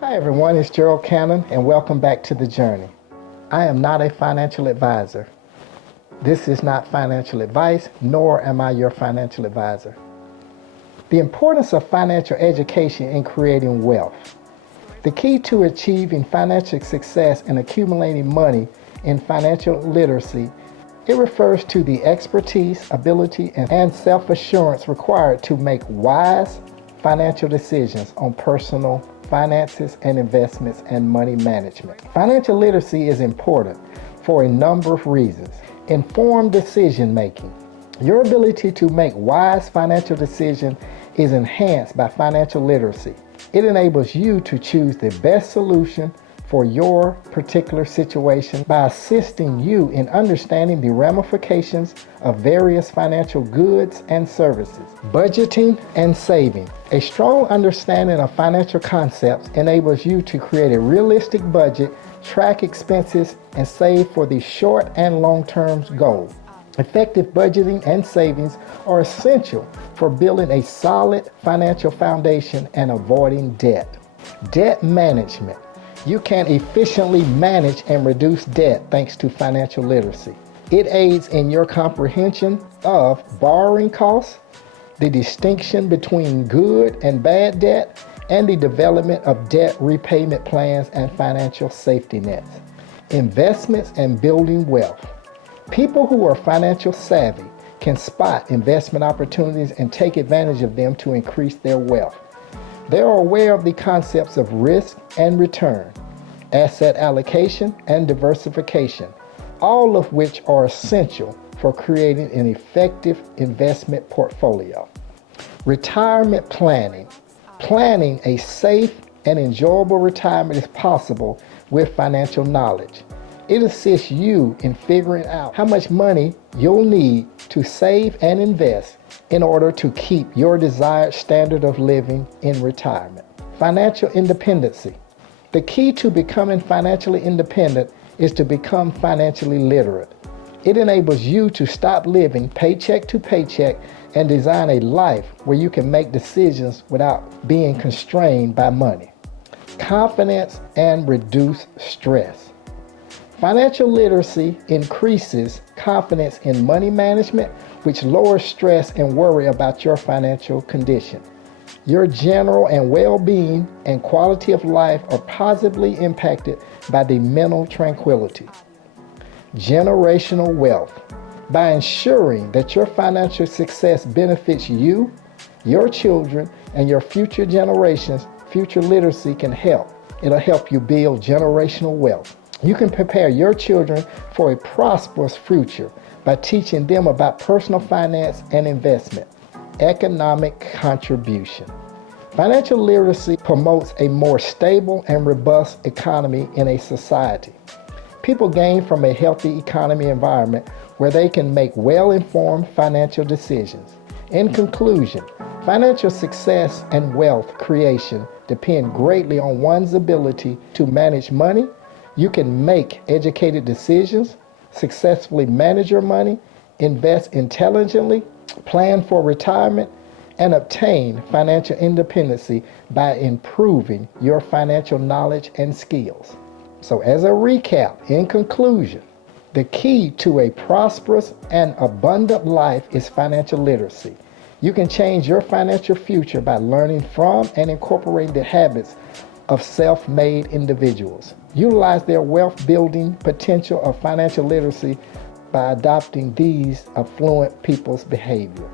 Hi everyone, it's Gerald Cannon and welcome back to The Journey. I am not a financial advisor. This is not financial advice, nor am I your financial advisor. The importance of financial education in creating wealth. The key to achieving financial success and accumulating money in financial literacy, it refers to the expertise, ability, and self-assurance required to make wise financial decisions on personal finances and investments and money management. Financial literacy is important for a number of reasons. Informed decision making. Your ability to make wise financial decisions is enhanced by financial literacy. It enables you to choose the best solution for your particular situation by assisting you in understanding the ramifications of various financial goods and services. Budgeting and saving. A strong understanding of financial concepts enables you to create a realistic budget, track expenses, and save for the short and long-term goals. Effective budgeting and savings are essential for building a solid financial foundation and avoiding debt. Debt management. You can efficiently manage and reduce debt thanks to financial literacy. It aids in your comprehension of borrowing costs, the distinction between good and bad debt, and the development of debt repayment plans and financial safety nets. Investments and building wealth. People who are financial savvy can spot investment opportunities and take advantage of them to increase their wealth. They are aware of the concepts of risk and return, asset allocation and diversification, all of which are essential for creating an effective investment portfolio. Retirement planning. Planning a safe and enjoyable retirement is possible with financial knowledge. It assists you in figuring out how much money you'll need to save and invest in order to keep your desired standard of living in retirement. Financial independency. The key to becoming financially independent is to become financially literate. It enables you to stop living paycheck to paycheck and design a life where you can make decisions without being constrained by money. Confidence and reduce stress. Financial literacy increases confidence in money management, which lowers stress and worry about your financial condition. Your general and well-being and quality of life are positively impacted by the mental tranquility. Generational wealth. By ensuring that your financial success benefits you, your children, and your future generations, future literacy can help. It'll help you build generational wealth. You can prepare your children for a prosperous future by teaching them about personal finance and investment. Economic contribution. Financial literacy promotes a more stable and robust economy in a society. People gain from a healthy economy environment where they can make well-informed financial decisions. In conclusion, financial success and wealth creation depend greatly on one's ability to manage money. You can make educated decisions, successfully manage your money, invest intelligently, plan for retirement, and obtain financial independency by improving your financial knowledge and skills. So as a recap, in conclusion, the key to a prosperous and abundant life is financial literacy. You can change your financial future by learning from and incorporating the habits of self-made individuals. Utilize their wealth-building potential of financial literacy by adopting these affluent people's behavior.